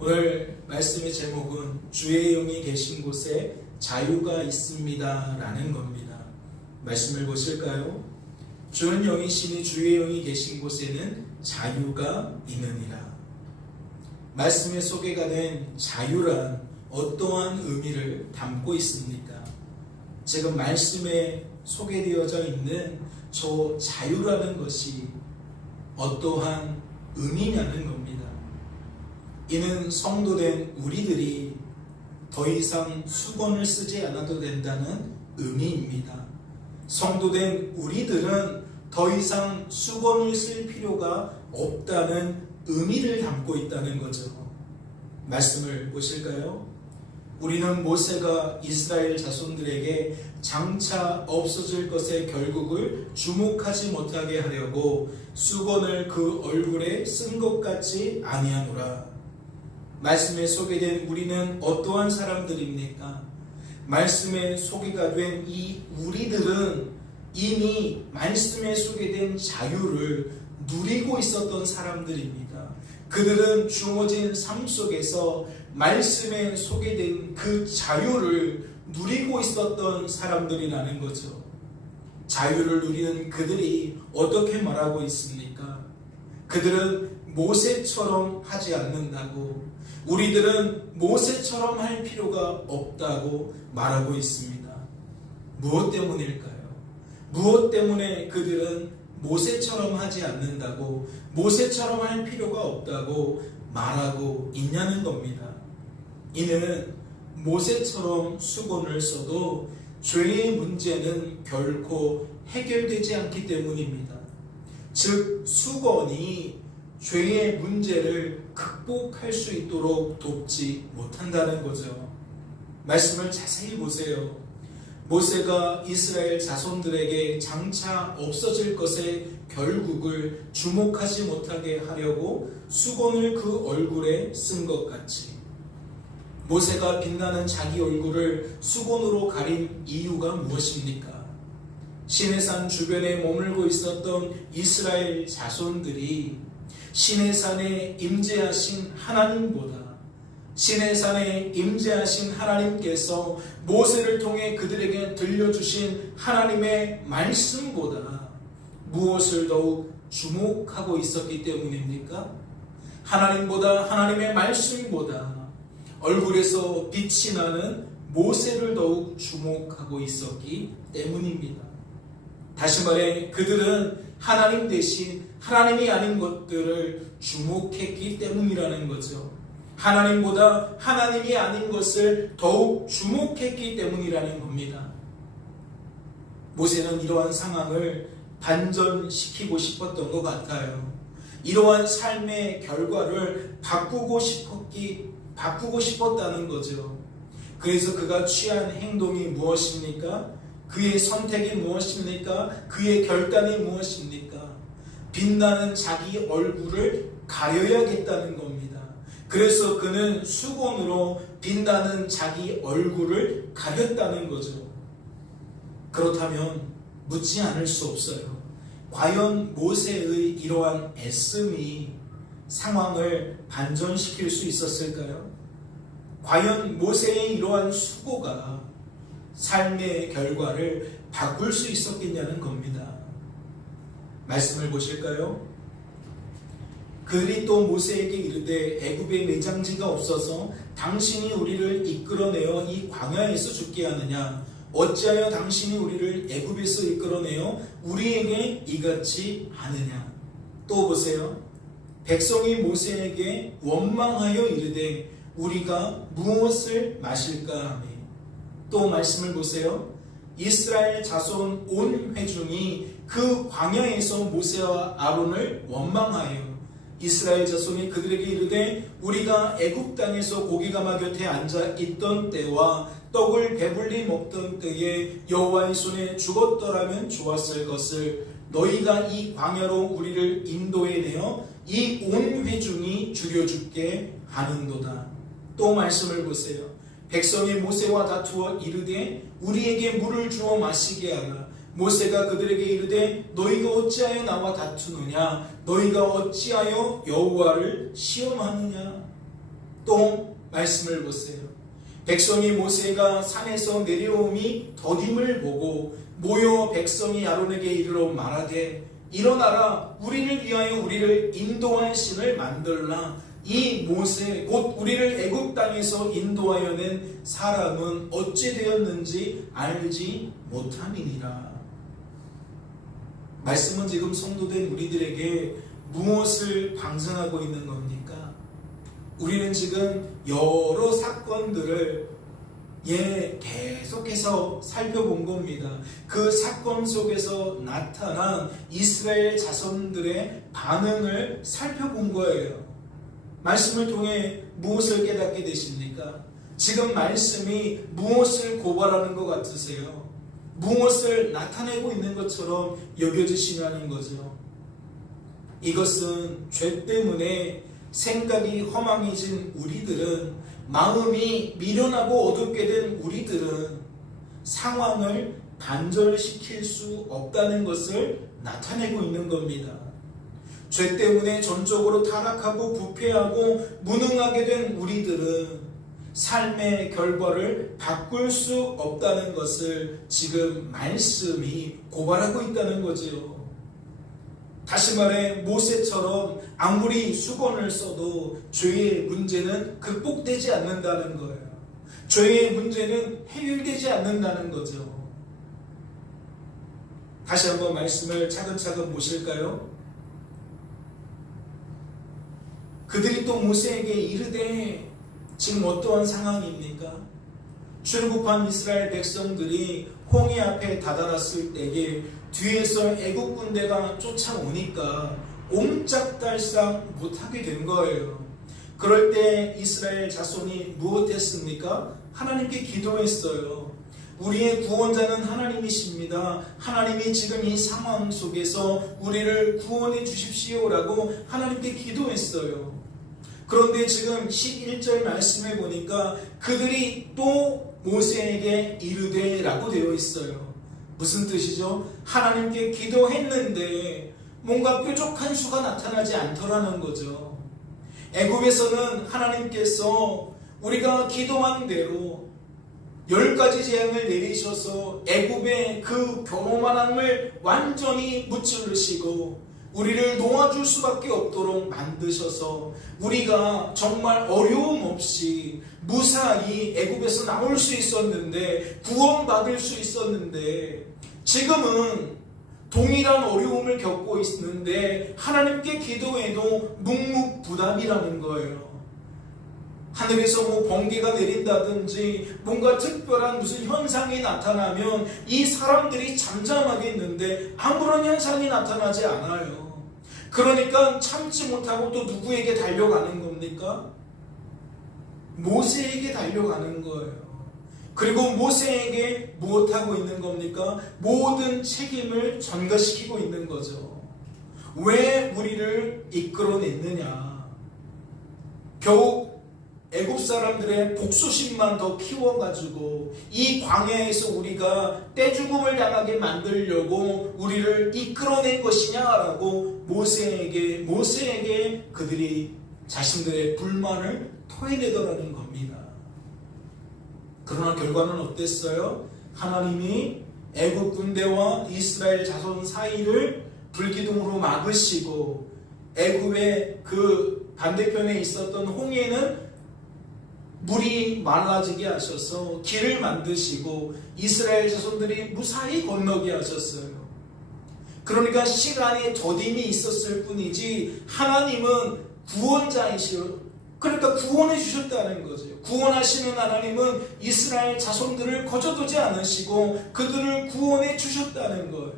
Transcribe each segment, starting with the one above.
오늘 말씀의 제목은 주의 영이 계신 곳에 자유가 있습니다 라는 겁니다. 말씀을 보실까요? 주는 영이시니 주의 영이 계신 곳에는 자유가 있느니라. 말씀에 소개가 된 자유란 어떠한 의미를 담고 있습니까? 지금 말씀에 소개되어져 있는 저 자유라는 것이 어떠한 의미냐는 겁니다. 이는 성도된 우리들이 더 이상 수건을 쓰지 않아도 된다는 의미입니다. 성도된 우리들은 더 이상 수건을 쓸 필요가 없다는 의미를 담고 있다는 거죠. 말씀을 보실까요? 우리는 모세가 이스라엘 자손들에게 장차 없어질 것의 결국을 주목하지 못하게 하려고 수건을 그 얼굴에 쓴 것 같지 아니하노라. 말씀에 소개된 우리는 어떠한 사람들입니까? 말씀에 소개가 된 이 우리들은 이미 말씀에 소개된 자유를 누리고 있었던 사람들입니다. 그들은 주어진 삶 속에서 말씀에 소개된 그 자유를 누리고 있었던 사람들이라는 거죠. 자유를 누리는 그들이 어떻게 말하고 있습니까? 그들은 모세처럼 하지 않는다고, 우리들은 모세처럼 할 필요가 없다고 말하고 있습니다. 무엇 때문일까요? 무엇 때문에 그들은 모세처럼 하지 않는다고, 모세처럼 할 필요가 없다고 말하고 있냐는 겁니다. 이는 모세처럼 수건을 써도 죄의 문제는 결코 해결되지 않기 때문입니다. 즉, 수건이 죄의 문제를 극복할 수 있도록 돕지 못한다는 거죠. 말씀을 자세히 보세요. 모세가 이스라엘 자손들에게 장차 없어질 것의 결국을 주목하지 못하게 하려고 수건을 그 얼굴에 쓴 것 같이, 모세가 빛나는 자기 얼굴을 수건으로 가린 이유가 무엇입니까? 시내산 주변에 머물고 있었던 이스라엘 자손들이 시내산에 임재하신 하나님보다, 시내산에 임재하신 하나님께서 모세를 통해 그들에게 들려주신 하나님의 말씀보다 무엇을 더욱 주목하고 있었기 때문입니까? 하나님보다, 하나님의 말씀보다 얼굴에서 빛이 나는 모세를 더욱 주목하고 있었기 때문입니다. 다시 말해 그들은 하나님 대신 하나님이 아닌 것들을 주목했기 때문이라는 거죠. 하나님보다 하나님이 아닌 것을 더욱 주목했기 때문이라는 겁니다. 모세는 이러한 상황을 반전시키고 싶었던 것 같아요. 이러한 삶의 결과를 바꾸고 싶었다는 거죠. 그래서 그가 취한 행동이 무엇입니까? 그의 선택이 무엇입니까? 그의 결단이 무엇입니까? 빛나는 자기 얼굴을 가려야겠다는 겁니다. 그래서 그는 수건으로 빛나는 자기 얼굴을 가렸다는 거죠. 그렇다면 묻지 않을 수 없어요. 과연 모세의 이러한 애씀이 상황을 반전시킬 수 있었을까요? 과연 모세의 이러한 수고가 삶의 결과를 바꿀 수 있었겠냐는 겁니다. 말씀을 보실까요? 그들이 또 모세에게 이르되 애굽에 매장지가 없어서 당신이 우리를 이끌어내어 이 광야에서 죽게 하느냐? 어찌하여 당신이 우리를 애굽에서 이끌어내어 우리에게 이같이 하느냐? 또 보세요. 백성이 모세에게 원망하여 이르되 우리가 무엇을 마실까 하며, 또 말씀을 보세요. 이스라엘 자손 온 회중이 그 광야에서 모세와 아론을 원망하여 이스라엘 자손이 그들에게 이르되 우리가 애굽 땅에서 고기가마 곁에 앉아 있던 때와 떡을 배불리 먹던 때에 여호와의 손에 죽었더라면 좋았을 것을 너희가 이 광야로 우리를 인도해내어 이 온 회중이 죽여 죽게 하는도다. 또 말씀을 보세요. 백성이 모세와 다투어 이르되 우리에게 물을 주어 마시게 하라. 모세가 그들에게 이르되 너희가 어찌하여 나와 다투느냐? 너희가 어찌하여 여호와를 시험하느냐? 또 말씀을 보세요. 백성이 모세가 산에서 내려옴이 더딤을 보고 모여 백성이 아론에게 이르러 말하되 일어나라 우리를 위하여 우리를 인도할 신을 만들라. 이 모세 곧 우리를 애굽 땅에서 인도하여 낸 사람은 어찌 되었는지 알지 못함이니라. 말씀은 지금 성도된 우리들에게 무엇을 방증하고 있는 겁니까? 우리는 지금 여러 사건들을 계속해서 살펴본 겁니다. 그 사건 속에서 나타난 이스라엘 자손들의 반응을 살펴본 거예요. 말씀을 통해 무엇을 깨닫게 되십니까? 지금 말씀이 무엇을 고발하는 것 같으세요? 무엇을 나타내고 있는 것처럼 여겨지시냐는 거죠. 이것은 죄 때문에 생각이 허망해진 우리들은, 마음이 미련하고 어둡게 된 우리들은 상황을 반전시킬 수 없다는 것을 나타내고 있는 겁니다. 죄 때문에 전적으로 타락하고 부패하고 무능하게 된 우리들은 삶의 결과를 바꿀 수 없다는 것을 지금 말씀이 고발하고 있다는 거지요. 다시 말해 모세처럼 아무리 수건을 써도 죄의 문제는 극복되지 않는다는 거예요. 죄의 문제는 해결되지 않는다는 거죠. 다시 한번 말씀을 차근차근 보실까요? 그들이 또 모세에게 이르되 지금 어떠한 상황입니까? 출국한 이스라엘 백성들이 홍해 앞에 다다랐을 때에 뒤에서 애국 군대가 쫓아오니까 옴짝달싹 못하게 된 거예요. 그럴 때 이스라엘 자손이 무엇했습니까? 하나님께 기도했어요. 우리의 구원자는 하나님이십니다. 하나님이 지금 이 상황 속에서 우리를 구원해 주십시오라고 하나님께 기도했어요. 그런데 지금 11절 말씀에 보니까 그들이 또 모세에게 이르되 라고 되어 있어요. 무슨 뜻이죠? 하나님께 기도했는데 뭔가 뾰족한 수가 나타나지 않더라는 거죠. 애굽에서는 하나님께서 우리가 기도한 대로 10가지 재앙을 내리셔서 애굽의 그 경험함을 완전히 무찌르시고 우리를 놓아줄 수밖에 없도록 만드셔서 우리가 정말 어려움 없이 무사히 애굽에서 나올 수 있었는데, 구원받을 수 있었는데, 지금은 동일한 어려움을 겪고 있는데 하나님께 기도해도 묵묵부답이라는 거예요. 하늘에서 뭐 번개가 내린다든지 뭔가 특별한 무슨 현상이 나타나면 이 사람들이 잠잠하게 있는데 아무런 현상이 나타나지 않아요. 그러니까 참지 못하고 또 누구에게 달려가는 겁니까? 모세에게 달려가는 거예요. 그리고 모세에게 무엇하고 있는 겁니까? 모든 책임을 전가시키고 있는 거죠. 왜 우리를 이끌어냈느냐? 겨우 애굽 사람들의 복수심만 더 키워가지고 이 광야에서 우리가 떼죽음을 당하게 만들려고 우리를 이끌어낸 것이냐라고 모세에게 그들이 자신들의 불만을 토해내더라는 겁니다. 그러나 결과는 어땠어요? 하나님이 애굽 군대와 이스라엘 자손 사이를 불기둥으로 막으시고 애굽의 그 반대편에 있었던 홍해는 물이 말라지게 하셔서 길을 만드시고 이스라엘 자손들이 무사히 건너게 하셨어요. 그러니까 시간에 더딤이 있었을 뿐이지 하나님은 구원자이시오. 그러니까 구원해 주셨다는 거죠. 구원하시는 하나님은 이스라엘 자손들을 거저두지 않으시고 그들을 구원해 주셨다는 거예요.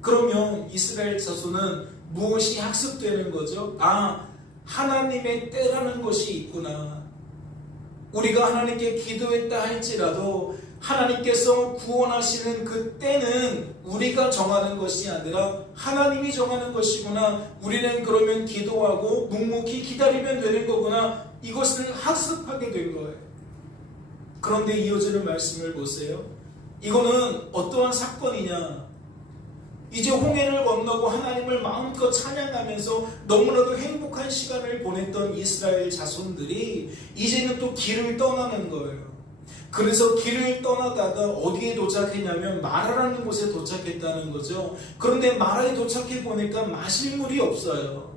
그러면 이스라엘 자손은 무엇이 학습되는 거죠? 하나님의 때라는 것이 있구나. 우리가 하나님께 기도했다 할지라도 하나님께서 구원하시는 그 때는 우리가 정하는 것이 아니라 하나님이 정하는 것이구나. 우리는 그러면 기도하고 묵묵히 기다리면 되는 거구나. 이것을 학습하게 된 거예요. 그런데 이어지는 말씀을 보세요. 이거는 어떠한 사건이냐? 이제 홍해를 건너고 하나님을 마음껏 찬양하면서 너무나도 행복한 시간을 보냈던 이스라엘 자손들이 이제는 또 길을 떠나는 거예요. 그래서 길을 떠나다가 어디에 도착했냐면 마라라는 곳에 도착했다는 거죠. 그런데 마라에 도착해 보니까 마실 물이 없어요.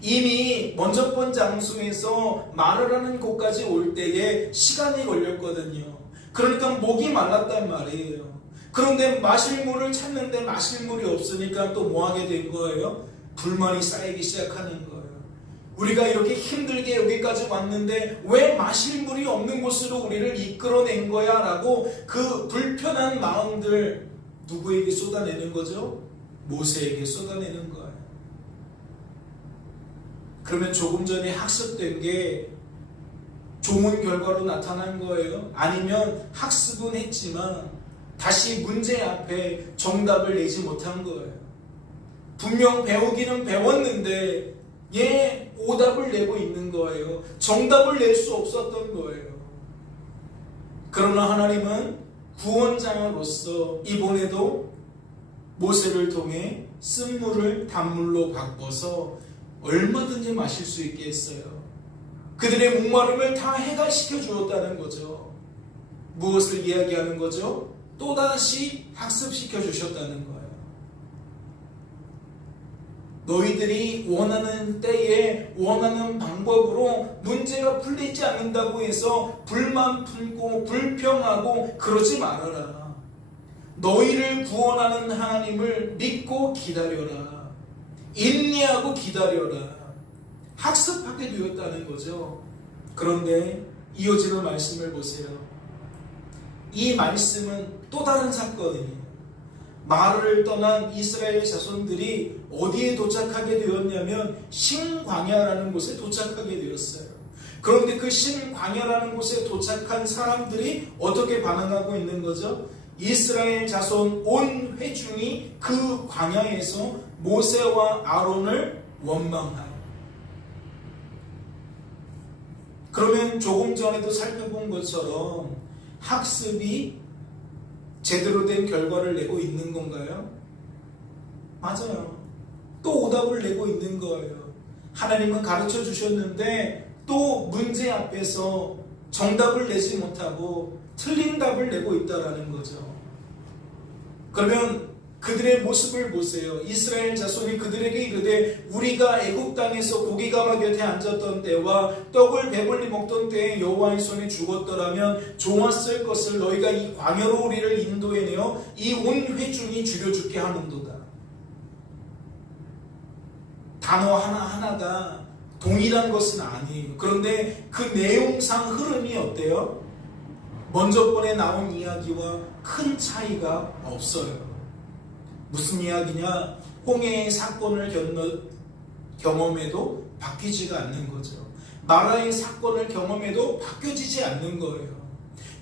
이미 먼저 번 장소에서 마라라는 곳까지 올 때에 시간이 걸렸거든요. 그러니까 목이 말랐단 말이에요. 그런데 마실 물을 찾는데 마실 물이 없으니까 또 뭐 하게 된 거예요? 불만이 쌓이기 시작하는 거예요. 우리가 이렇게 힘들게 여기까지 왔는데 왜 마실 물이 없는 곳으로 우리를 이끌어낸 거야? 라고 그 불편한 마음들 누구에게 쏟아내는 거죠? 모세에게 쏟아내는 거예요. 그러면 조금 전에 학습된 게 좋은 결과로 나타난 거예요? 아니면 학습은 했지만 다시 문제 앞에 정답을 내지 못한 거예요. 분명 배우기는 배웠는데 오답을 내고 있는 거예요. 정답을 낼 수 없었던 거예요. 그러나 하나님은 구원자로서 이번에도 모세를 통해 쓴물을 단물로 바꿔서 얼마든지 마실 수 있게 했어요. 그들의 목마름을 다 해결시켜 주었다는 거죠. 무엇을 이야기하는 거죠? 또다시 학습시켜 주셨다는 거예요. 너희들이 원하는 때에 원하는 방법으로 문제가 풀리지 않는다고 해서 불만 품고 불평하고 그러지 말아라. 너희를 구원하는 하나님을 믿고 기다려라. 인내하고 기다려라. 학습하게 되었다는 거죠. 그런데 이어지는 말씀을 보세요. 이 말씀은 또 다른 사건이에요. 마라를 떠난 이스라엘 자손들이 어디에 도착하게 되었냐면 신광야라는 곳에 도착하게 되었어요. 그런데 그 신광야라는 곳에 도착한 사람들이 어떻게 반응하고 있는 거죠? 이스라엘 자손 온 회중이 그 광야에서 모세와 아론을 원망하여. 그러면 조금 전에도 살펴본 것처럼 학습이 제대로 된 결과를 내고 있는 건가요? 맞아요. 또 오답을 내고 있는 거예요. 하나님은 가르쳐 주셨는데 또 문제 앞에서 정답을 내지 못하고 틀린 답을 내고 있다라는 거죠. 그러면 그들의 모습을 보세요. 이스라엘 자손이 그들에게 이르되 우리가 애굽 땅에서 고기가마 곁에 앉았던 때와 떡을 배불리 먹던 때에 여호와의 손에 죽었더라면 좋았을 것을 너희가 이 광야로 우리를 인도해내어 이 온 회중이 죽여 죽게 하는도다. 단어 하나하나가 동일한 것은 아니에요. 그런데 그 내용상 흐름이 어때요? 먼저 번에 나온 이야기와 큰 차이가 없어요. 무슨 이야기냐? 홍해의 사건을 경험해도 바뀌지가 않는 거죠. 마라의 사건을 경험해도 바뀌어지지 않는 거예요.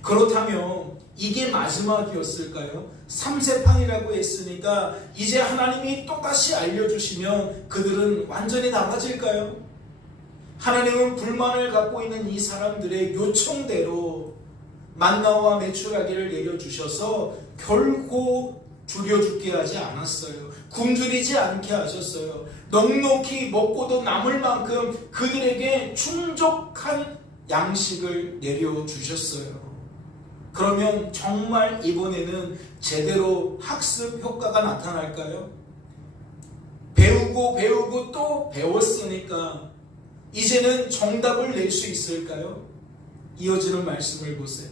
그렇다면 이게 마지막이었을까요? 3세판이라고 했으니까 이제 하나님이 또다시 알려주시면 그들은 완전히 달라질까요? 하나님은 불만을 갖고 있는 이 사람들의 요청대로 만나와 메추라기를 내려주셔서 결코 죽여 죽게 하지 않았어요. 굶주리지 않게 하셨어요. 넉넉히 먹고도 남을 만큼 그들에게 충족한 양식을 내려주셨어요. 그러면 정말 이번에는 제대로 학습 효과가 나타날까요? 배우고 또 배웠으니까 이제는 정답을 낼 수 있을까요? 이어지는 말씀을 보세요.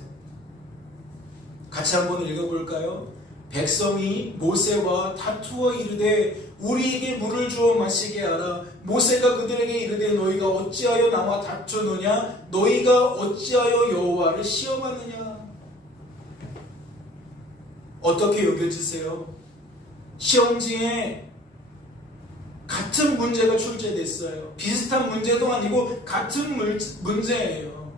같이 한번 읽어볼까요? 백성이 모세와 다투어 이르되 우리에게 물을 주어 마시게 하라. 모세가 그들에게 이르되 너희가 어찌하여 나와 다투느냐? 너희가 어찌하여 여호와를 시험하느냐? 어떻게 여겨지세요? 시험지에 같은 문제가 출제됐어요. 비슷한 문제도 아니고 같은 문제예요.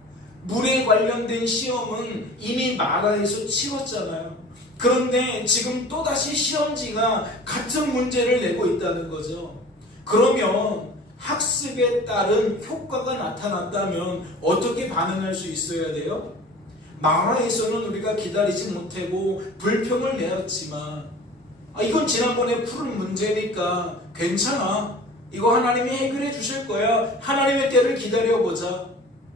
물에 관련된 시험은 이미 마라에서 치렀잖아요. 그런데 지금 또다시 시험지가 같은 문제를 내고 있다는 거죠. 그러면 학습에 따른 효과가 나타난다면 어떻게 반응할 수 있어야 돼요? 마라에서는 우리가 기다리지 못하고 불평을 내었지만 이건 지난번에 푸른 문제니까 괜찮아. 이거 하나님이 해결해 주실 거야. 하나님의 때를 기다려보자.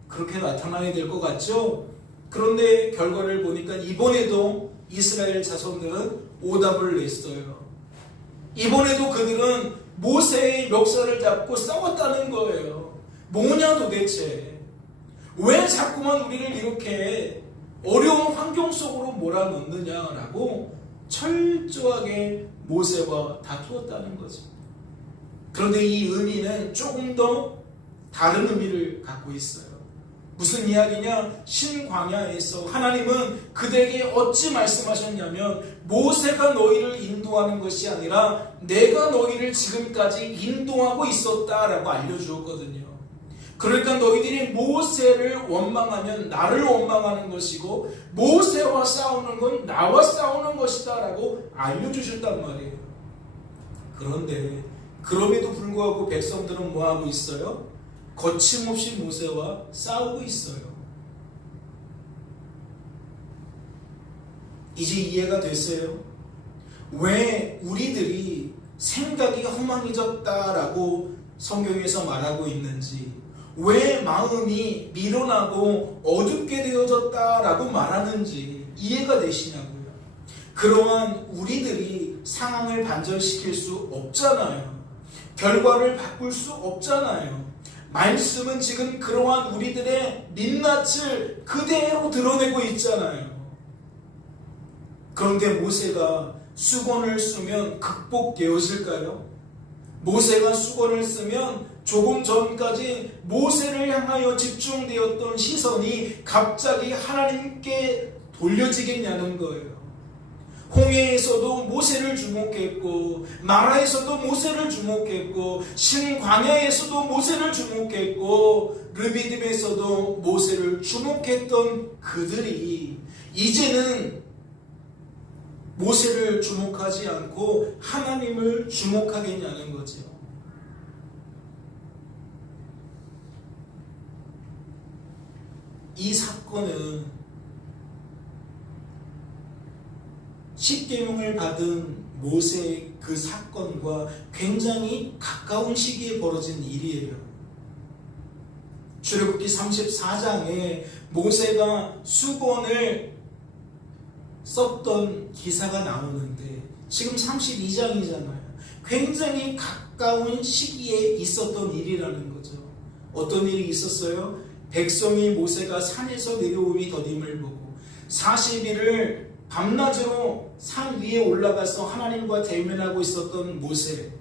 그렇게 나타나야 될 것 같죠? 그런데 결과를 보니까 이번에도 이스라엘 자손들은 오답을 냈어요. 이번에도 그들은 모세의 멱살을 잡고 싸웠다는 거예요. 뭐냐 도대체? 왜 자꾸만 우리를 이렇게 어려운 환경 속으로 몰아넣느냐라고 철저하게 모세와 다투었다는 거죠. 그런데 이 의미는 조금 더 다른 의미를 갖고 있어요. 무슨 이야기냐? 신광야에서 하나님은 그들에게 어찌 말씀하셨냐면 모세가 너희를 인도하는 것이 아니라 내가 너희를 지금까지 인도하고 있었다라고 알려주었거든요. 그러니까 너희들이 모세를 원망하면 나를 원망하는 것이고 모세와 싸우는 건 나와 싸우는 것이다 라고 알려주셨단 말이에요. 그런데 그럼에도 불구하고 백성들은 뭐하고 있어요? 거침없이 모세와 싸우고 있어요. 이제 이해가 됐어요? 왜 우리들이 생각이 허망해졌다라고 성경에서 말하고 있는지, 왜 마음이 미련하고 어둡게 되어졌다라고 말하는지 이해가 되시냐고요. 그러한 우리들이 상황을 반전시킬 수 없잖아요. 결과를 바꿀 수 없잖아요. 말씀은 지금 그러한 우리들의 민낯을 그대로 드러내고 있잖아요. 그런데 모세가 수건을 쓰면 극복되어질까요? 모세가 수건을 쓰면 조금 전까지 모세를 향하여 집중되었던 시선이 갑자기 하나님께 돌려지겠냐는 거예요. 홍해에서도 모세를 주목했고 마라에서도 모세를 주목했고 신광야에서도 모세를 주목했고 르비딤에서도 모세를 주목했던 그들이 이제는 모세를 주목하지 않고 하나님을 주목하겠냐는 거죠. 이 사건은 십계명을 받은 모세의 그 사건과 굉장히 가까운 시기에 벌어진 일이에요. 출애굽기 34장에 모세가 수건을 썼던 기사가 나오는데 지금 32장이잖아요. 굉장히 가까운 시기에 있었던 일이라는 거죠. 어떤 일이 있었어요? 백성이 모세가 산에서 내려오니 더딤을 보고 40일을 밤낮으로 산 위에 올라가서 하나님과 대면하고 있었던 모세.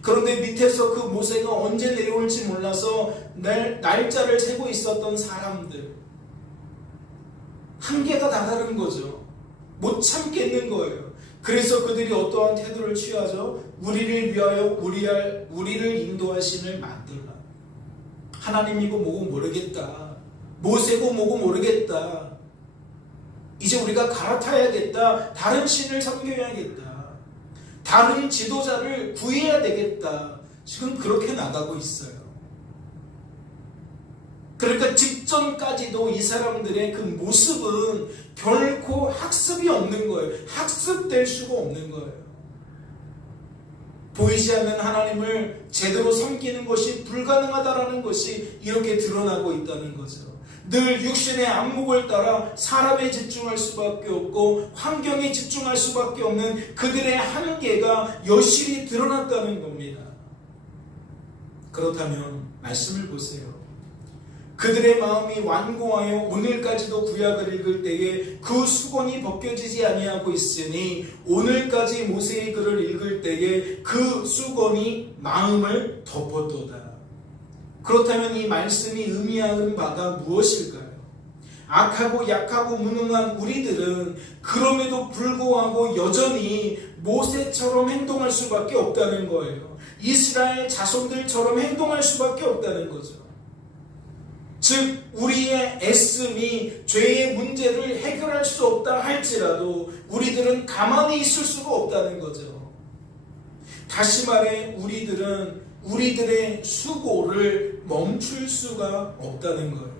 그런데 밑에서 그 모세가 언제 내려올지 몰라서 날짜를 세고 있었던 사람들. 한계가 다다른 거죠. 못 참겠는 거예요. 그래서 그들이 어떠한 태도를 취하죠? 우리를 위하여 우리를 인도할 신을 만들라. 하나님이고 뭐고 모르겠다. 모세고 뭐고 모르겠다. 이제 우리가 갈아타야겠다. 다른 신을 섬겨야겠다. 다른 지도자를 구해야 되겠다. 지금 그렇게 나가고 있어요. 그러니까 직전까지도 이 사람들의 그 모습은 결코 학습이 없는 거예요. 학습될 수가 없는 거예요. 보이지 않는 하나님을 제대로 섬기는 것이 불가능하다라는 것이 이렇게 드러나고 있다는 거죠. 늘 육신의 안목을 따라 사람에 집중할 수밖에 없고 환경에 집중할 수밖에 없는 그들의 한계가 여실히 드러났다는 겁니다. 그렇다면 말씀을 보세요. 그들의 마음이 완고하여 오늘까지도 구약을 읽을 때에 그 수건이 벗겨지지 아니하고 있으니 오늘까지 모세의 글을 읽을 때에 그 수건이 마음을 덮었도다. 그렇다면 이 말씀이 의미하는 바가 무엇일까요? 악하고 약하고 무능한 우리들은 그럼에도 불구하고 여전히 모세처럼 행동할 수밖에 없다는 거예요. 이스라엘 자손들처럼 행동할 수밖에 없다는 거죠. 즉 우리의 애씀이 죄의 문제를 해결할 수 없다 할지라도 우리들은 가만히 있을 수가 없다는 거죠. 다시 말해 우리들은 우리들의 수고를 멈출 수가 없다는 거예요.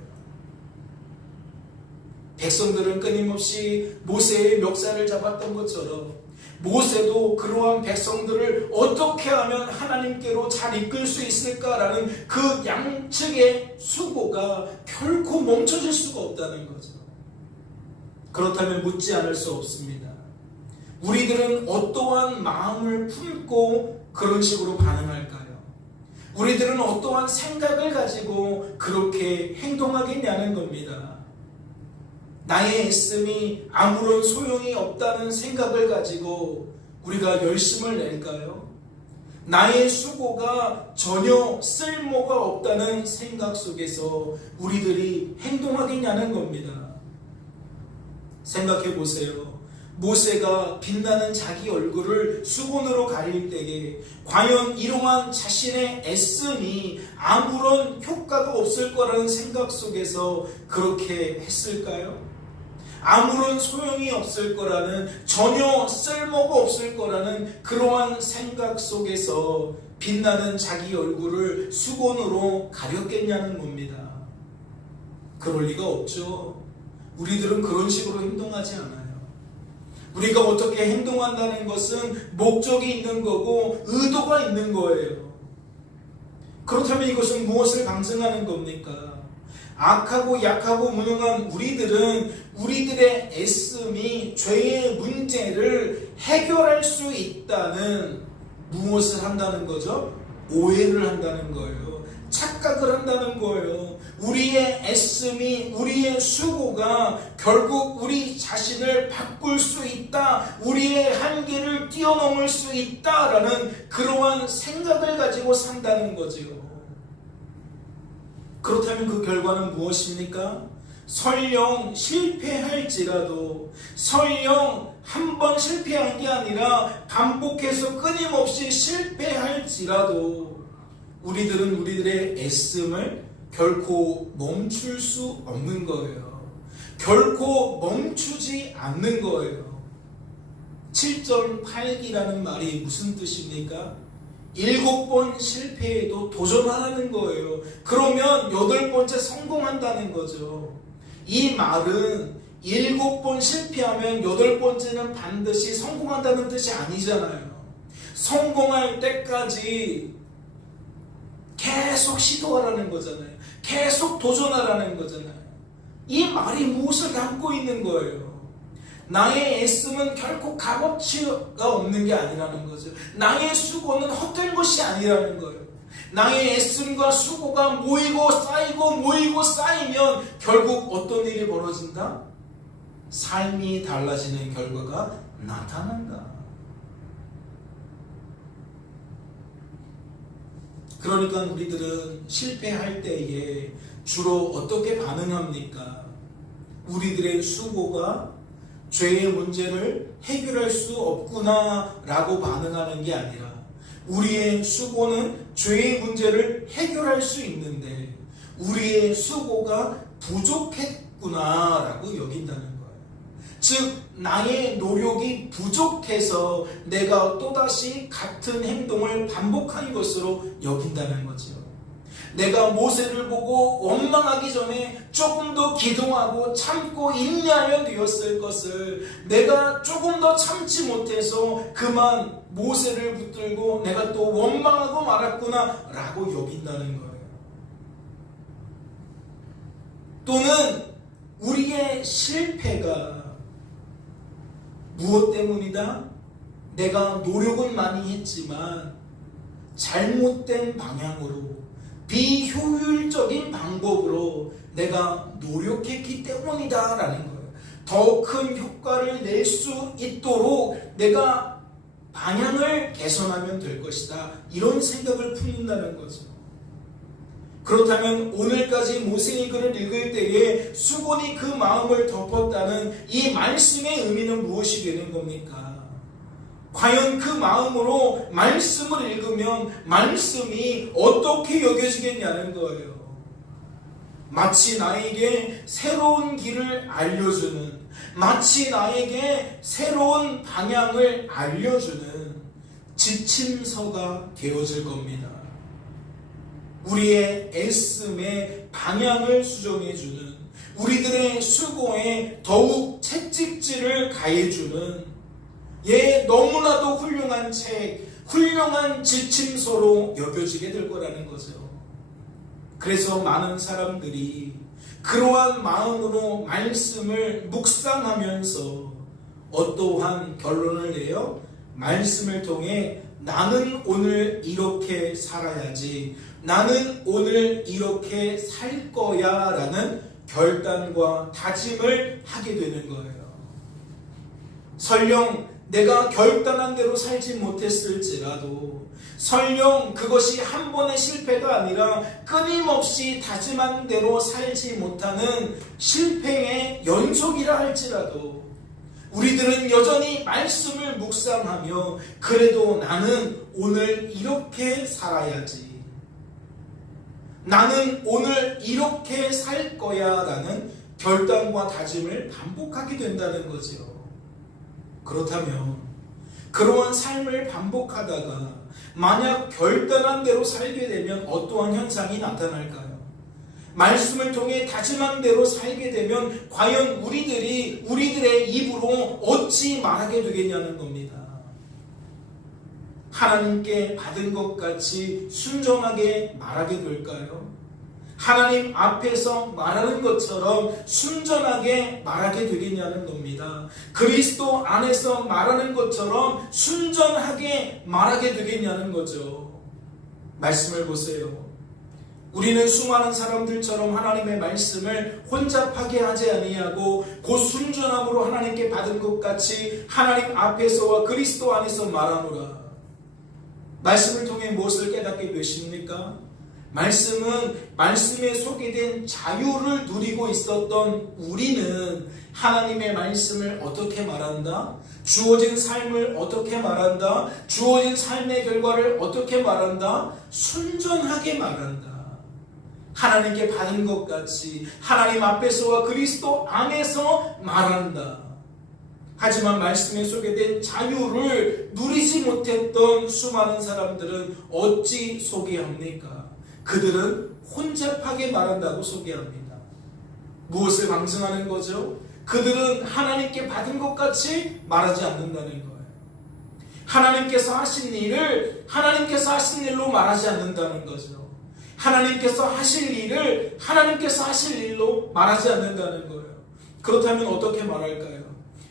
백성들은 끊임없이 모세의 멱살을 잡았던 것처럼 모세도 그러한 백성들을 어떻게 하면 하나님께로 잘 이끌 수 있을까라는 그 양측의 수고가 결코 멈춰질 수가 없다는 거죠. 그렇다면 묻지 않을 수 없습니다. 우리들은 어떠한 마음을 품고 그런 식으로 반응할까요? 우리들은 어떠한 생각을 가지고 그렇게 행동하겠냐는 겁니다. 나의 애씀이 아무런 소용이 없다는 생각을 가지고 우리가 열심을 낼까요? 나의 수고가 전혀 쓸모가 없다는 생각 속에서 우리들이 행동하겠냐는 겁니다. 생각해 보세요. 모세가 빛나는 자기 얼굴을 수건으로 가릴 때에 과연 이러한 자신의 애씀이 아무런 효과가 없을 거라는 생각 속에서 그렇게 했을까요? 아무런 소용이 없을 거라는, 전혀 쓸모가 없을 거라는 그러한 생각 속에서 빛나는 자기 얼굴을 수건으로 가렸겠냐는 겁니다. 그럴 리가 없죠. 우리들은 그런 식으로 행동하지 않아요. 우리가 어떻게 행동한다는 것은 목적이 있는 거고 의도가 있는 거예요. 그렇다면 이것은 무엇을 방증하는 겁니까? 악하고 약하고 무능한 우리들은 우리들의 애씀이 죄의 문제를 해결할 수 있다는 무엇을 한다는 거죠? 오해를 한다는 거예요. 착각을 한다는 거예요. 우리의 애씀이, 우리의 수고가 결국 우리 자신을 바꿀 수 있다, 우리의 한계를 뛰어넘을 수 있다라는 그러한 생각을 가지고 산다는 거지요. 그렇다면 그 결과는 무엇입니까? 설령 실패할지라도, 설령 한 번 실패한 게 아니라 반복해서 끊임없이 실패할지라도 우리들은 우리들의 애씀을 결코 멈출 수 없는 거예요. 결코 멈추지 않는 거예요. 7.8기라는 말이 무슨 뜻입니까? 7번 실패해도 도전하라는 거예요. 그러면 8번째 성공한다는 거죠. 이 말은 7번 실패하면 8번째는 반드시 성공한다는 뜻이 아니잖아요. 성공할 때까지 계속 시도하라는 거잖아요. 계속 도전하라는 거잖아요. 이 말이 무엇을 담고 있는 거예요? 나의 애씀은 결코 값어치가 없는 게 아니라는 거죠. 나의 수고는 헛된 것이 아니라는 거예요. 나의 애씀과 수고가 모이고 쌓이면 결국 어떤 일이 벌어진다? 삶이 달라지는 결과가 나타난다. 그러니까 우리들은 실패할 때에 주로 어떻게 반응합니까? 우리들의 수고가 죄의 문제를 해결할 수 없구나 라고 반응하는 게 아니라, 우리의 수고는 죄의 문제를 해결할 수 있는데 우리의 수고가 부족했구나 라고 여긴다는 거예요. 즉 나의 노력이 부족해서 내가 또다시 같은 행동을 반복한 것으로 여긴다는 거죠. 내가 모세를 보고 원망하기 전에 조금 더 기도하고 참고 인내하면 되었을 것을 내가 조금 더 참지 못해서 그만 모세를 붙들고 내가 또 원망하고 말았구나 라고 여긴다는 거예요. 또는 우리의 실패가 무엇 때문이다? 내가 노력은 많이 했지만 잘못된 방향으로, 비효율적인 방법으로 내가 노력했기 때문이다 라는 거예요. 더 큰 효과를 낼 수 있도록 내가 방향을 개선하면 될 것이다, 이런 생각을 품는다는 거죠. 그렇다면 오늘까지 모세의 글을 읽을 때에 수곤이 그 마음을 덮었다는 이 말씀의 의미는 무엇이 되는 겁니까? 과연 그 마음으로 말씀을 읽으면 말씀이 어떻게 여겨지겠냐는 거예요. 마치 나에게 새로운 길을 알려주는, 마치 나에게 새로운 방향을 알려주는 지침서가 되어질 겁니다. 우리의 애씀의 방향을 수정해주는, 우리들의 수고에 더욱 채찍질을 가해주는, 너무나도 훌륭한 책, 훌륭한 지침서로 여겨지게 될 거라는 거죠. 그래서 많은 사람들이 그러한 마음으로 말씀을 묵상하면서 어떠한 결론을 내요? 말씀을 통해 나는 오늘 이렇게 살아야지, 나는 오늘 이렇게 살 거야 라는 결단과 다짐을 하게 되는 거예요. 설령 내가 결단한 대로 살지 못했을지라도, 설령 그것이 한 번의 실패가 아니라 끊임없이 다짐한 대로 살지 못하는 실패의 연속이라 할지라도 우리들은 여전히 말씀을 묵상하며 그래도 나는 오늘 이렇게 살아야지, 나는 오늘 이렇게 살 거야 라는 결단과 다짐을 반복하게 된다는 거죠. 그렇다면 그러한 삶을 반복하다가 만약 결단한 대로 살게 되면 어떠한 현상이 나타날까요? 말씀을 통해 다짐한 대로 살게 되면 과연 우리들의 입으로 어찌 말하게 되겠냐는 겁니다. 하나님께 받은 것 같이 순전하게 말하게 될까요? 하나님 앞에서 말하는 것처럼 순전하게 말하게 되겠냐는 겁니다. 그리스도 안에서 말하는 것처럼 순전하게 말하게 되겠냐는 거죠. 말씀을 보세요. 우리는 수많은 사람들처럼 하나님의 말씀을 혼잡하게 하지 아니하고 곧 순전함으로 하나님께 받은 것 같이 하나님 앞에서와 그리스도 안에서 말하노라. 말씀을 통해 무엇을 깨닫게 되십니까? 말씀은 말씀에 소개된 자유를 누리고 있었던 우리는 하나님의 말씀을 어떻게 말한다? 주어진 삶을 어떻게 말한다? 주어진 삶의 결과를 어떻게 말한다? 순전하게 말한다. 하나님께 받은 것 같이 하나님 앞에서와 그리스도 안에서 말한다. 하지만 말씀에 소개된 자유를 누리지 못했던 수많은 사람들은 어찌 소개합니까? 그들은 혼잡하게 말한다고 소개합니다. 무엇을 방증하는 거죠? 그들은 하나님께 받은 것 같이 말하지 않는다는 거예요. 하나님께서 하신 일을 하나님께서 하신 일로 말하지 않는다는 거죠. 하나님께서 하실 일을 하나님께서 하실 일로 말하지 않는다는 거예요. 그렇다면 어떻게 말할까요?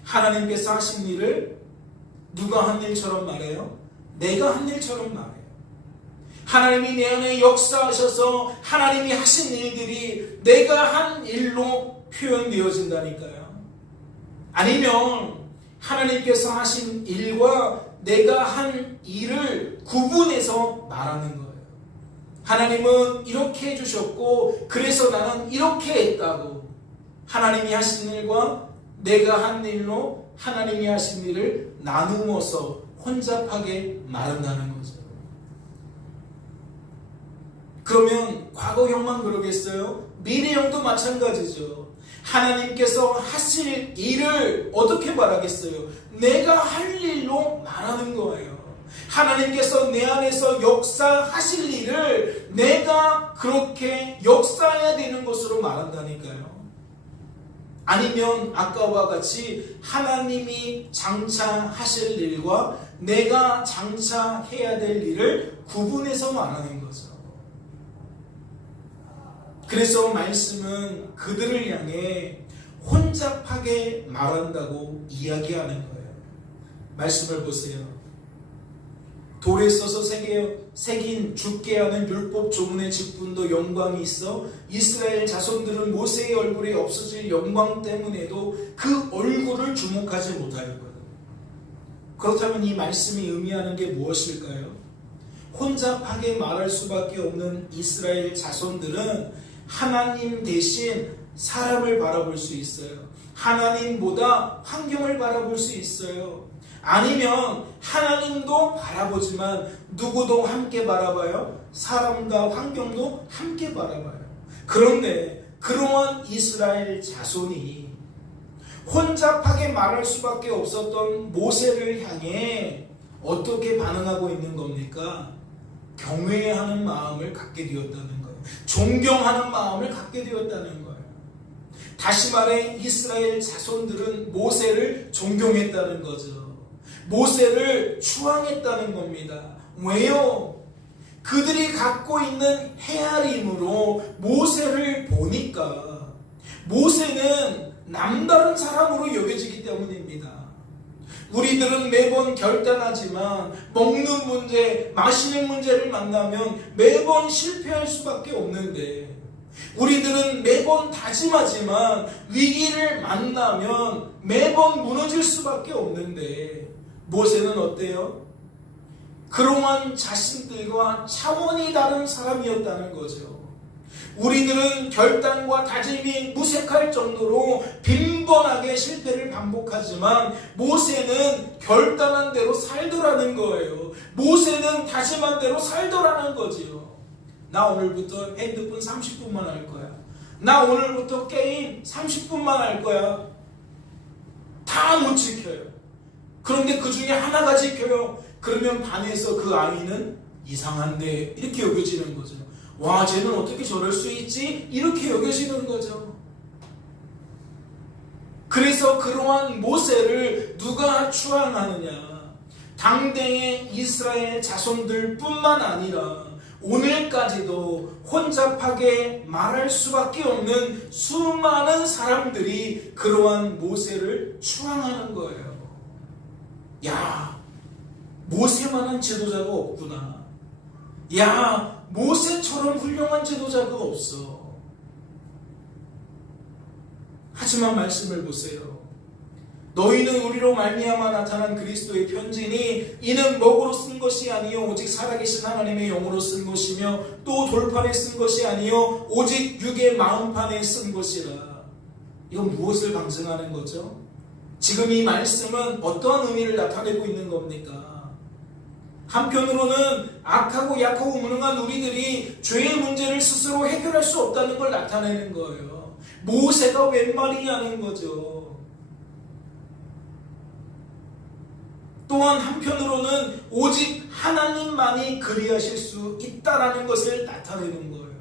하나님께서 하신 일을 누가 한 일처럼 말해요? 내가 한 일처럼 말해요. 하나님이 내 안에 역사하셔서 하나님이 하신 일들이 내가 한 일로 표현되어진다니까요. 아니면 하나님께서 하신 일과 내가 한 일을 구분해서 말하는 거예요. 하나님은 이렇게 해주셨고 그래서 나는 이렇게 했다고 하나님이 하신 일과 내가 한 일로 하나님이 하신 일을 나누어서 혼잡하게 말한다는 거죠. 그러면 과거형만 그러겠어요? 미래형도 마찬가지죠. 하나님께서 하실 일을 어떻게 말하겠어요? 내가 할 일로 말하는 거예요. 하나님께서 내 안에서 역사하실 일을 내가 그렇게 역사해야 되는 것으로 말한다니까요. 아니면 아까와 같이 하나님이 장차 하실 일과 내가 장차 해야 될 일을 구분해서 말하는 거죠. 그래서 말씀은 그들을 향해 혼잡하게 말한다고 이야기하는 거예요. 말씀을 보세요. 돌에 써서 새긴 죽게 하는 율법 조문의 직분도 영광이 있어 이스라엘 자손들은 모세의 얼굴에 없어질 영광 때문에도 그 얼굴을 주목하지 못하였거든요. 그렇다면 이 말씀이 의미하는 게 무엇일까요? 혼잡하게 말할 수밖에 없는 이스라엘 자손들은 하나님 대신 사람을 바라볼 수 있어요. 하나님보다 환경을 바라볼 수 있어요. 아니면 하나님도 바라보지만 누구도 함께 바라봐요? 사람과 환경도 함께 바라봐요. 그런데 그러한 이스라엘 자손이 혼잡하게 말할 수밖에 없었던 모세를 향해 어떻게 반응하고 있는 겁니까? 경외하는 마음을 갖게 되었다는 거예요. 존경하는 마음을 갖게 되었다는 거예요. 다시 말해 이스라엘 자손들은 모세를 존경했다는 거죠. 모세를 추앙했다는 겁니다. 왜요? 그들이 갖고 있는 헤아림으로 모세를 보니까 모세는 남다른 사람으로 여겨지기 때문입니다. 우리들은 매번 결단하지만 먹는 문제, 마시는 문제를 만나면 매번 실패할 수밖에 없는데, 우리들은 매번 다짐하지만 위기를 만나면 매번 무너질 수밖에 없는데, 모세는 어때요? 그러한 자신들과 차원이 다른 사람이었다는 거죠. 우리들은 결단과 다짐이 무색할 정도로 빈번하게 실패를 반복하지만 모세는 결단한 대로 살더라는 거예요. 모세는 다짐한 대로 살더라는 거지요. 나 오늘부터 핸드폰 30분만 할 거야. 나 오늘부터 게임 30분만 할 거야. 다 못 지켜요. 그런데 그 중에 하나가 지켜요. 그러면 반에서 그 아이는 이상한데 이렇게 여겨지는 거죠. 와, 쟤는 어떻게 저럴 수 있지? 이렇게 여겨지는 거죠. 그래서 그러한 모세를 누가 추앙하느냐? 당대의 이스라엘 자손들 뿐만 아니라 오늘까지도 혼잡하게 말할 수밖에 없는 수많은 사람들이 그러한 모세를 추앙하는 거예요. 야, 모세만한 지도자가 없구나. 야, 모세처럼 훌륭한 지도자가 없어. 하지만 말씀을 보세요. 너희는 우리로 말미암아 나타난 그리스도의 편지니 이는 먹으로 쓴 것이 아니요 오직 살아계신 하나님의 영으로 쓴 것이며 또 돌판에 쓴 것이 아니요 오직 육의 마음판에 쓴 것이라. 이건 무엇을 방증하는 거죠? 지금 이 말씀은 어떠한 의미를 나타내고 있는 겁니까? 한편으로는 악하고 약하고 무능한 우리들이 죄의 문제를 스스로 해결할 수 없다는 걸 나타내는 거예요. 모세가 웬 말이냐는 거죠. 또한 한편으로는 오직 하나님만이 그리하실 수 있다라는 것을 나타내는 거예요.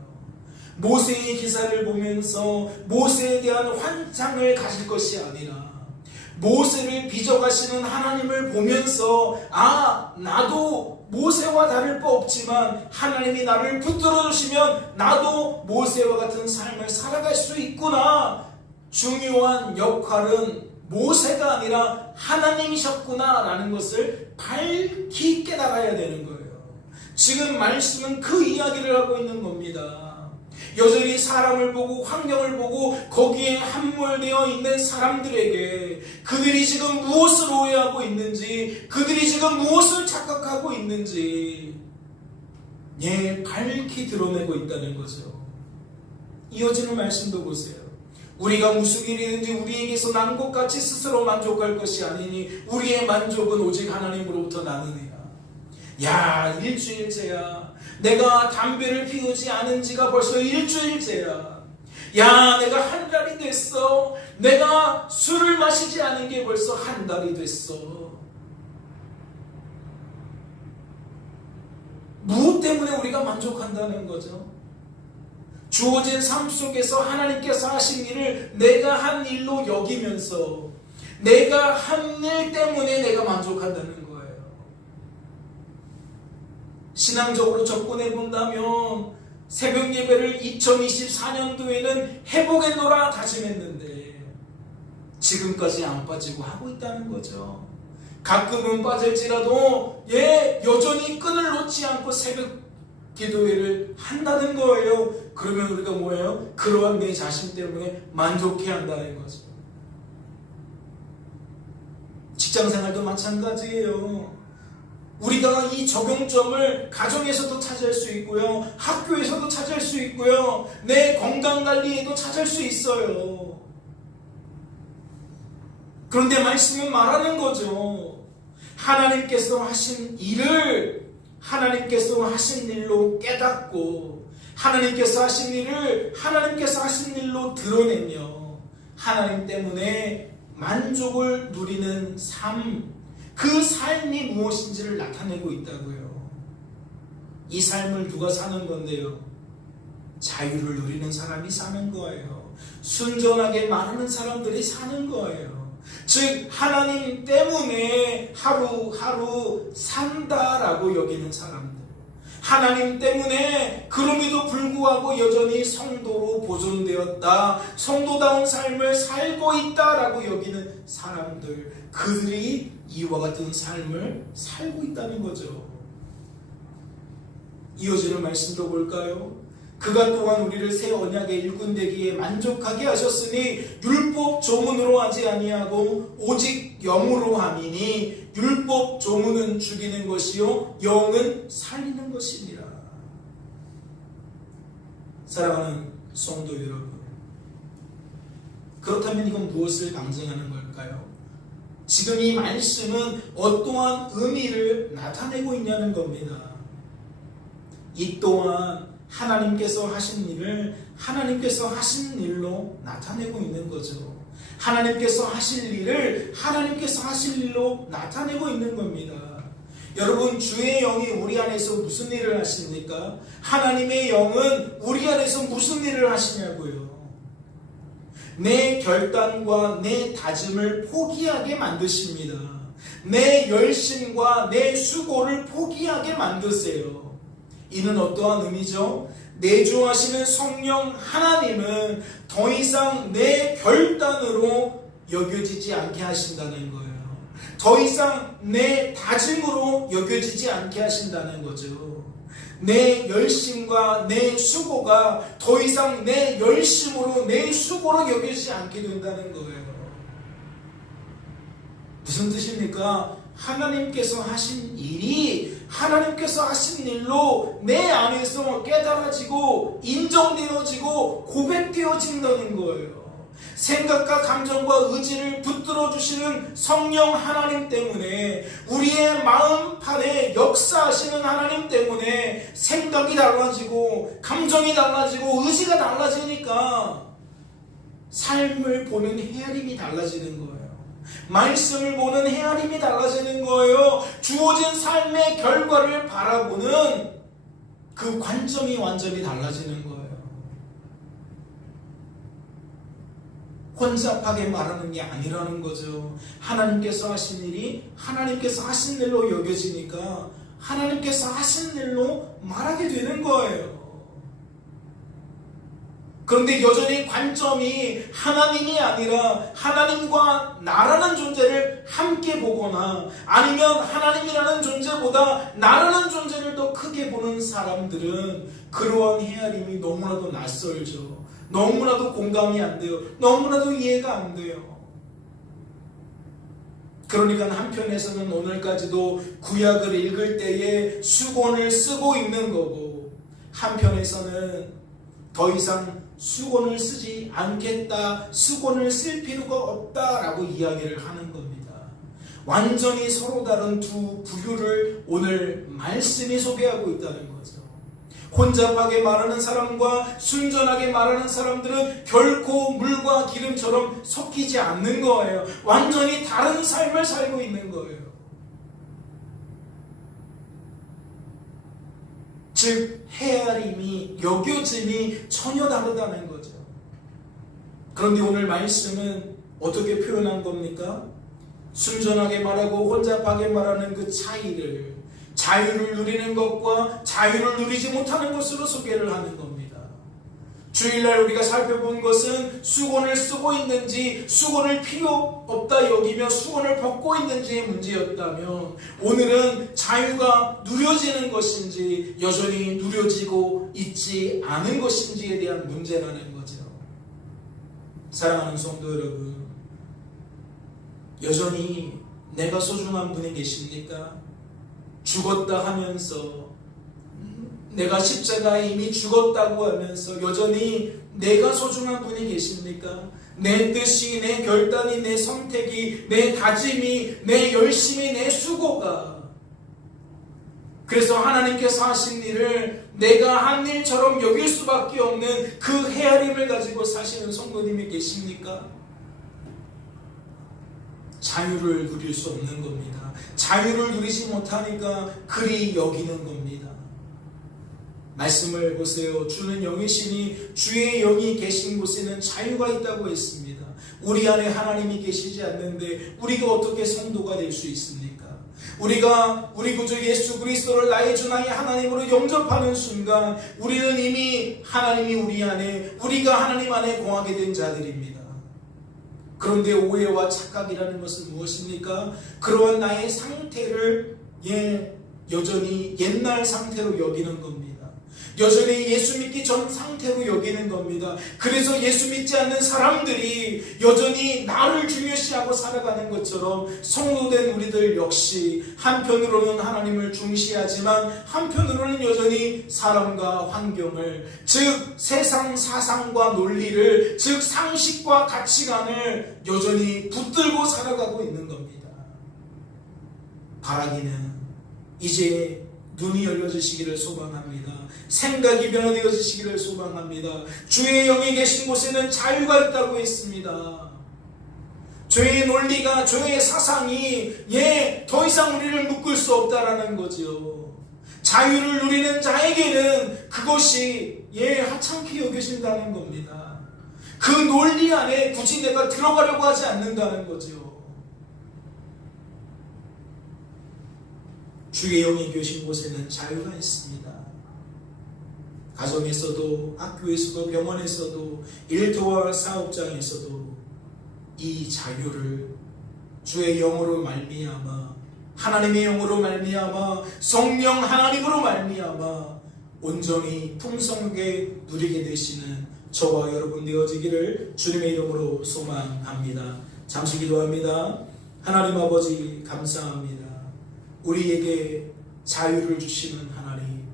모세의 기사를 보면서 모세에 대한 환상을 가질 것이 아니라 모세를 빚어가시는 하나님을 보면서 나도 모세와 다를 바 없지만 하나님이 나를 붙들어 주시면 나도 모세와 같은 삶을 살아갈 수 있구나. 중요한 역할은 모세가 아니라 하나님이셨구나 라는 것을 밝히 깨달아야 되는 거예요. 지금 말씀은 그 이야기를 하고 있는 겁니다. 여전히 사람을 보고 환경을 보고 거기에 함몰되어 있는 사람들에게 그들이 지금 무엇을 오해하고 있는지, 그들이 지금 무엇을 착각하고 있는지 밝히 드러내고 있다는 거죠. 이어지는 말씀도 보세요. 우리가 무슨 일이든지 우리에게서 난 것 같이 스스로 만족할 것이 아니니 우리의 만족은 오직 하나님으로부터 나느니라. 야, 일주일째야. 내가 담배를 피우지 않은 지가 벌써 일주일째야. 야, 내가 한 달이 됐어. 내가 술을 마시지 않은 게 벌써 한 달이 됐어. 무엇 때문에 우리가 만족한다는 거죠? 주어진 삶 속에서 하나님께서 하신 일을 내가 한 일로 여기면서 내가 한 일 때문에 내가 만족한다는 거예요. 신앙적으로 접근해 본다면 새벽 예배를 2024년도에는 해보겠노라 다짐했는데 지금까지 안 빠지고 하고 있다는 거죠. 가끔은 빠질지라도 여전히 끈을 놓지 않고 새벽 기도회를 한다는 거예요. 그러면 우리가 뭐예요? 그러한 내 자신 때문에 만족해야 한다는 거죠. 직장생활도 마찬가지예요. 우리가 이 적용점을 가정에서도 찾을 수 있고요, 학교에서도 찾을 수 있고요, 내 건강관리에도 찾을 수 있어요. 그런데 말씀은 말하는 거죠. 하나님께서 하신 일을 하나님께서 하신 일로 깨닫고 하나님께서 하신 일을 하나님께서 하신 일로 드러내며 하나님 때문에 만족을 누리는 삶, 그 삶이 무엇인지를 나타내고 있다고요. 이 삶을 누가 사는 건데요? 자유를 누리는 사람이 사는 거예요. 순전하게 말하는 사람들이 사는 거예요. 즉 하나님 때문에 하루하루 산다라고 여기는 사람들, 하나님 때문에 그럼에도 불구하고 여전히 성도로 보존되었다, 성도다운 삶을 살고 있다라고 여기는 사람들, 그들이 이와 같은 삶을 살고 있다는 거죠. 이어지는 말씀도 볼까요? 그가 또한 우리를 새 언약의 일꾼되기에 만족하게 하셨으니 율법 조문으로 하지 아니하고 오직 영으로 함이니 율법 조문은 죽이는 것이요 영은 살리는 것이니라. 사랑하는 성도 여러분, 그렇다면 이건 무엇을 강증하는 걸까요? 지금 이 말씀은 어떠한 의미를 나타내고 있냐는 겁니다. 이 또한 하나님께서 하신 일을 하나님께서 하신 일로 나타내고 있는 거죠. 하나님께서 하실 일을 하나님께서 하실 일로 나타내고 있는 겁니다. 여러분, 주의 영이 우리 안에서 무슨 일을 하십니까? 하나님의 영은 우리 안에서 무슨 일을 하시냐고요. 내 결단과 내 다짐을 포기하게 만드십니다. 내 열심과 내 수고를 포기하게 만드세요. 이는 어떠한 의미죠? 내주하시는 성령 하나님은 더 이상 내 결단으로 여겨지지 않게 하신다는 거예요. 더 이상 내 다짐으로 여겨지지 않게 하신다는 거죠. 내 열심과 내 수고가 더 이상 내 열심으로 내 수고로 여겨지지 않게 된다는 거예요. 무슨 뜻입니까? 하나님께서 하신 일이 하나님께서 하신 일로 내 안에서 깨달아지고 인정되어지고 고백되어진다는 거예요. 생각과 감정과 의지를 붙들어 주시는 성령 하나님 때문에, 우리의 마음판에 역사하시는 하나님 때문에 생각이 달라지고 감정이 달라지고 의지가 달라지니까 삶을 보는 헤아림이 달라지는 거예요. 말씀을 보는 헤아림이 달라지는 거예요. 주어진 삶의 결과를 바라보는 그 관점이 완전히 달라지는 거예요. 혼잡하게 말하는 게 아니라는 거죠. 하나님께서 하신 일이 하나님께서 하신 일로 여겨지니까 하나님께서 하신 일로 말하게 되는 거예요. 그런데 여전히 관점이 하나님이 아니라 하나님과 나라는 존재를 함께 보거나, 아니면 하나님이라는 존재보다 나라는 존재를 더 크게 보는 사람들은 그러한 헤아림이 너무나도 낯설죠. 너무나도 공감이 안 돼요. 너무나도 이해가 안 돼요. 그러니까 한편에서는 오늘까지도 구약을 읽을 때에 수건을 쓰고 있는 거고, 한편에서는 더 이상 수건을 쓰지 않겠다, 수건을 쓸 필요가 없다라고 이야기를 하는 겁니다. 완전히 서로 다른 두 부류를 오늘 말씀이 소개하고 있다는 거죠. 혼잡하게 말하는 사람과 순전하게 말하는 사람들은 결코 물과 기름처럼 섞이지 않는 거예요. 완전히 다른 삶을 살고 있는 거예요. 즉 헤아림이, 여겨짐이 전혀 다르다는 거죠. 그런데 오늘 말씀은 어떻게 표현한 겁니까? 순전하게 말하고 혼잡하게 말하는 그 차이를, 자유를 누리는 것과 자유를 누리지 못하는 것으로 소개를 하는 겁니다. 주일날 우리가 살펴본 것은 수건을 쓰고 있는지, 수건을 필요 없다 여기며 수건을 벗고 있는지의 문제였다면, 오늘은 자유가 누려지는 것인지 여전히 누려지고 있지 않은 것인지에 대한 문제라는 거죠. 사랑하는 성도 여러분, 여전히 내가 소중한 분이 계십니까? 죽었다 하면서, 내가 십자가에 이미 죽었다고 하면서 여전히 내가 소중한 분이 계십니까? 내 뜻이, 내 결단이, 내 선택이, 내 다짐이, 내 열심이, 내 수고가, 그래서 하나님께서 하신 일을 내가 한 일처럼 여길 수밖에 없는 그 헤아림을 가지고 사시는 성도님이 계십니까? 자유를 누릴 수 없는 겁니다. 자유를 누리지 못하니까 그리 여기는 겁니다. 말씀을 보세요. 주는 영이시니 주의 영이 계신 곳에는 자유가 있다고 했습니다. 우리 안에 하나님이 계시지 않는데 우리가 어떻게 성도가 될 수 있습니까? 우리가 우리 구주 예수 그리스도를 나의 주 나의 하나님으로 영접하는 순간 우리는 이미 하나님이 우리 안에, 우리가 하나님 안에 거하게 된 자들입니다. 그런데 오해와 착각이라는 것은 무엇입니까? 그러한 나의 상태를 여전히 옛날 상태로 여기는 겁니다. 여전히 예수 믿기 전 상태로 여기는 겁니다. 그래서 예수 믿지 않는 사람들이 여전히 나를 중요시하고 살아가는 것처럼 성도된 우리들 역시 한편으로는 하나님을 중시하지만 한편으로는 여전히 사람과 환경을, 즉 세상 사상과 논리를, 즉 상식과 가치관을 여전히 붙들고 살아가고 있는 겁니다. 바라기는 이제 눈이 열려지시기를 소망합니다. 생각이 변화되어지시기를 소망합니다. 주의 영이 계신 곳에는 자유가 있다고 했습니다. 죄의 논리가, 죄의 사상이 더 이상 우리를 묶을 수 없다라는 거죠. 자유를 누리는 자에게는 그것이 하찮게 여겨진다는 겁니다. 그 논리 안에 굳이 내가 들어가려고 하지 않는다는 거죠. 주의 영이 계신 곳에는 자유가 있습니다. 가정에서도, 학교에서도, 병원에서도, 일터와 사업장에서도 이 자유를 주의 영으로 말미암아, 하나님의 영으로 말미암아, 성령 하나님으로 말미암아 온전히 풍성하게 누리게 되시는 저와 여러분 되어지기를 주님의 이름으로 소망합니다. 잠시 기도합니다. 하나님 아버지 감사합니다. 우리에게 자유를 주시는 하나님,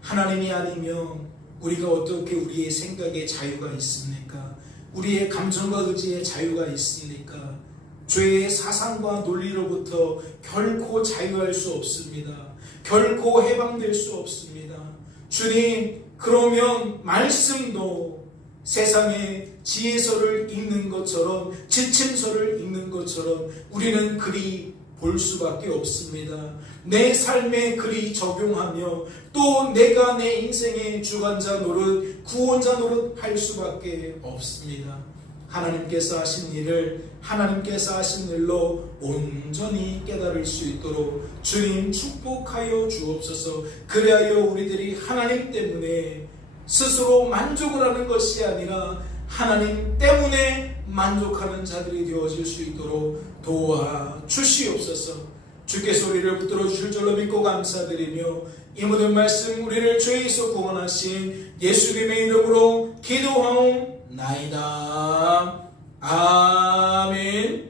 하나님이 아니면 우리가 어떻게 우리의 생각에 자유가 있습니까? 우리의 감정과 의지에 자유가 있습니까? 죄의 사상과 논리로부터 결코 자유할 수 없습니다. 결코 해방될 수 없습니다. 주님, 그러면 말씀도 세상의 지혜서를 읽는 것처럼, 지침서를 읽는 것처럼 우리는 그리 볼 수밖에 없습니다. 내 삶에 그리 적용하며 또 내가 내 인생의 주관자 노릇, 구원자 노릇 할 수밖에 없습니다. 하나님께서 하신 일을 하나님께서 하신 일로 온전히 깨달을 수 있도록 주님 축복하여 주옵소서. 그리하여 우리들이 하나님 때문에 스스로 만족을 하는 것이 아니라 하나님 때문에 만족하는 자들이 되어질 수 있도록 도와 주시옵소서. 주께서 우리를 붙들어 주실 줄로 믿고 감사드리며 이 모든 말씀 우리를 죄에서 구원하신 예수님의 이름으로 기도하옵나이다. 아멘.